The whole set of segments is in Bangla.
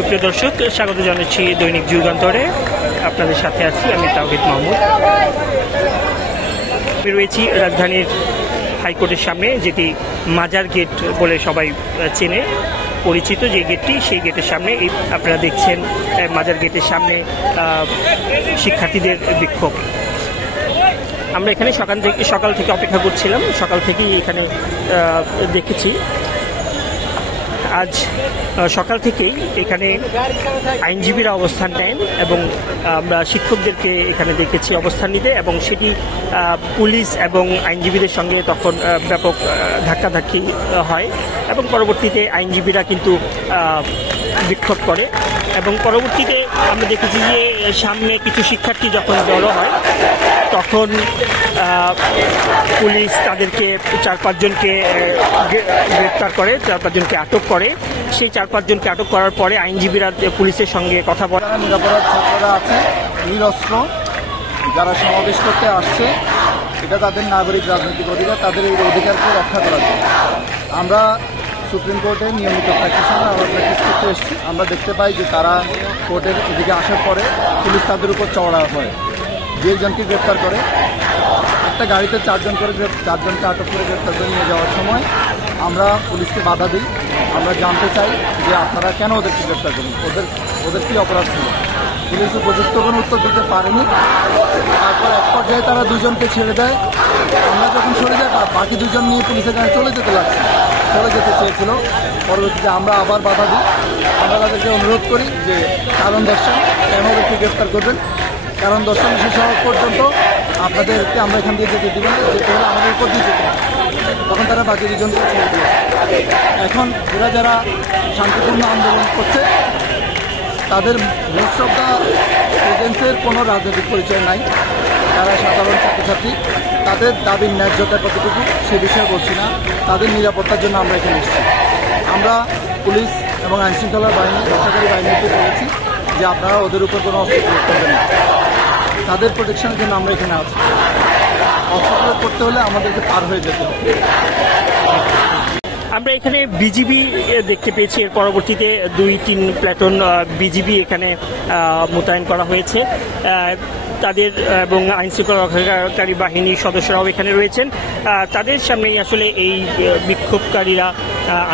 সুপ্রিয় দর্শক, স্বাগত জানাচ্ছি দৈনিক যুগান্তরে। আপনাদের সাথে আছি আমি তাওহিদ মাহমুদ। আমি রয়েছি রাজধানীর হাইকোর্টের সামনে, যেটি মাজার গেট বলে সবাই চেনে পরিচিত যে গেটটি, সেই গেটের সামনে আপনারা দেখছেন মাজার গেটের সামনে শিক্ষার্থীদের বিক্ষোভ। আমরা এখানে সকাল থেকে অপেক্ষা করছিলাম, সকাল থেকেই এখানে দেখেছি। আজ সকাল থেকেই এখানে আইনজীবীরা অবস্থান নেন এবং আমরা শিক্ষকদেরকে এখানে দেখেছি অবস্থান নিতে, এবং সেটি পুলিশ এবং আইনজীবীদের সঙ্গে তখন ব্যাপক ধাক্কাধাক্কি হয় এবং পরবর্তীতে আইনজীবীরা কিন্তু বিক্ষোভ করে। এবং পরবর্তীতে আমরা দেখেছি যে সামনে কিছু শিক্ষার্থী যখন জড়ো হয় তখন পুলিশ তাদেরকে 4-5 জনকে গ্রেপ্তার করে, 4-5 জনকে আটক করে। সেই 4-5 জনকে আটক করার পরে আইনজীবীরা পুলিশের সঙ্গে কথা বলে। নিরাপরাধ ছাত্ররা আছে, নিরস্ত্র, যারা সমাবেশ করতে আসছে, এটা তাদের নাগরিক রাজনৈতিক অধিকার, তাদের এই অধিকারকে রক্ষা করার জন্য আমরা সুপ্রিম কোর্টে নিয়মিত প্র্যাকটিশনার আমরা প্র্যাকটিস করতে এসেছি। আমরা দেখতে পাই যে তারা কোর্টের এদিকে আসার পরে পুলিশ তাদের উপর চওড়া হয়, 2 জনকে গ্রেপ্তার করে। একটা গাড়িতে 4 জন করে 4 জনকে আটক করে গ্রেপ্তার করে নিয়ে যাওয়ার সময় আমরা পুলিশকে বাধা দিই। আমরা জানতে চাই যে আপনারা কেন ওদেরকে গ্রেপ্তার করুন, ওদের কী অপরাধ ছিল। পুলিশ উপযুক্ত কোনো উত্তর দিতে পারেনি। তারপর এক পর্যায়ে তারা 2 জনকে ছেড়ে দেয়। আমরা যখন সরে যাই বাকি 2 জন নিয়ে পুলিশের কাছে চলে যেতে চেয়েছিল। পরবর্তীতে আমরা আবার বাধা দিই। আমরা তাদেরকে অনুরোধ করি যে কারণ দর্শন, কেন ওদেরকে গ্রেপ্তার করবেন, কারণ দর্শন শেষ হওয়া পর্যন্ত আপনাদেরকে আমরা এখান দিয়ে যেতে দিব না, যেতে হলে আমাদের উপর দিয়ে যেতে হবে। তখন তারা বাকি 2 জনকে ছেড়ে দিয়েছে। এখন এরা যারা শান্তিপূর্ণ আন্দোলন করছে তাদের মোস্ট অফ দ্য এজেন্সের কোনো রাজনৈতিক পরিচয় নাই, তারা সাধারণ ছাত্রছাত্রী। তাদের দাবির ন্যায্যতা কতটুকু সে বিষয়ে বলছি না, তাদের নিরাপত্তার জন্য আমরা এখানে এসেছি। আমরা পুলিশ এবং আইনশৃঙ্খলা বাহিনী, রক্ষাকারী বাহিনীকে বলেছি যে আপনারা ওদের উপর কোনো অস্ত্র প্রয়োগ করবেন না, তাদের প্রোটেকশনের জন্য আমরা এখানে আছি। অস্ত্র প্রয়োগ করতে হলে আমাদেরকে পার হয়ে যেতে হবে। আমরা এখানে বিজিবি দেখতে পেয়েছি, এর পরবর্তীতে 2-3 প্ল্যাটুন বিজিবি এখানে মোতায়েন করা হয়েছে। তাদের এবং আইনশৃঙ্খলা রক্ষাকারী বাহিনীর সদস্যরাও এখানে রয়েছেন। তাদের সামনেই আসলে এই বিক্ষোভকারীরা,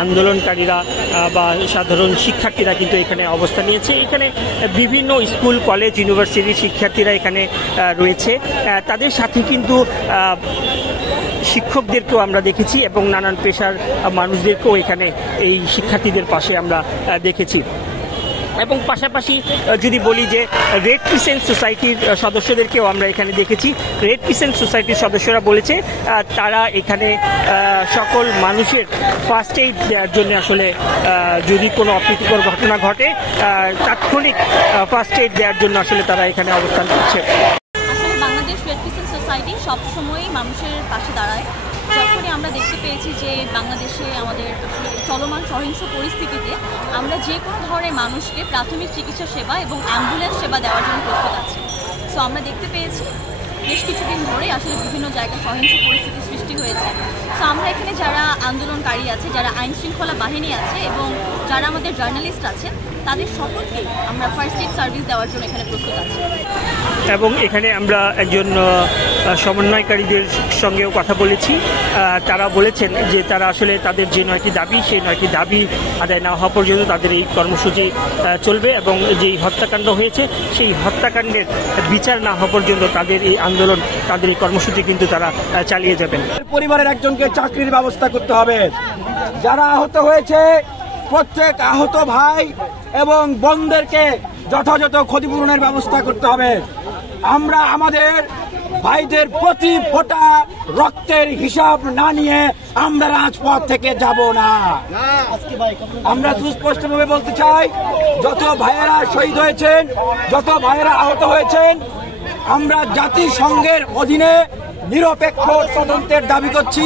আন্দোলনকারীরা বা সাধারণ শিক্ষার্থীরা কিন্তু এখানে অবস্থান নিয়েছে। এখানে বিভিন্ন স্কুল, কলেজ, ইউনিভার্সিটির শিক্ষার্থীরা এখানে রয়েছে। তাদের সাথে কিন্তু শিক্ষকদেরকেও আমরা দেখেছি এবং নানান পেশার মানুষদেরকেও এখানে এই শিক্ষার্থীদের পাশে আমরা দেখেছি। এবং পাশাপাশি যদি বলি যে রেড ক্রিসেন্ট সোসাইটির সদস্যদেরকেও আমরা এখানে দেখেছি। রেড ক্রিসেন্ট সোসাইটির সদস্যরা বলেছে তারা এখানে সকল মানুষের ফার্স্ট এইড দেওয়ার জন্য আসলে যদি কোনো অপ্রীতিকর ঘটনা ঘটে তাৎক্ষণিক ফার্স্ট এইড দেওয়ার জন্য আসলে তারা এখানে অবস্থান করছে। আসলে বাংলাদেশ রেড ক্রিসেন্ট সোসাইটি সবসময়ই মানুষের পাশে দাঁড়ায়। যখনই আমরা দেখতে পেয়েছি যে বাংলাদেশে আমাদের চলমান সহিংস পরিস্থিতিতে আমরা যে কোনো ধরনের মানুষকে প্রাথমিক চিকিৎসা সেবা এবং অ্যাম্বুলেন্স সেবা দেওয়ার জন্য প্রস্তুত আছি। সো আমরা দেখতে পেয়েছি বেশ কিছুদিন ধরেই আসলে বিভিন্ন জায়গায় সহিংস পরিস্থিতির সৃষ্টি হয়েছে। সো আমরা এখানে যারা আন্দোলনকারী আছে, যারা আইন শৃঙ্খলা বাহিনী আছে এবং যারা আমাদের জার্নালিস্ট আছেন, তাদের সকলকেই আমরা ফার্স্ট এইড সার্ভিস দেওয়ার জন্য এখানে প্রস্তুত আছি। এবং এখানে আমরা একজন সমন্বয়কারীদের সঙ্গেও কথা বলেছি। তারা বলেছেন যে তারা আসলে তাদের যে 9টি দাবি, সেই 9টি দাবি আদায় না হওয়া পর্যন্ত তাদের এই কর্মসূচি চলবে, এবং যেই হত্যাকাণ্ড হয়েছে সেই হত্যাকাণ্ডের বিচার না হওয়া পর্যন্ত তাদের এই আন্দোলন, তাদের এই কর্মসূচি কিন্তু তারা চালিয়ে যাবেন। পরিবারের একজনকে চাকরির ব্যবস্থা করতে হবে। যারা আহত হয়েছে প্রত্যেক আহত ভাই এবং বোনদেরকে যথাযথ ক্ষতিপূরণের ব্যবস্থা করতে হবে। আমরা আমাদের ভাইদের প্রতি ফোঁটা রক্তের হিসাব না নিয়ে আমরা রাজপথ থেকে যাব না। আমরা সুস্পষ্টভাবে বলতে চাই, যত ভাইয়েরা শহীদ হয়েছেন, যত ভাইয়েরা আহত হয়েছেন, আমরা জাতিসংঘের অধীনে নিরপেক্ষ তদন্তের দাবি করছি।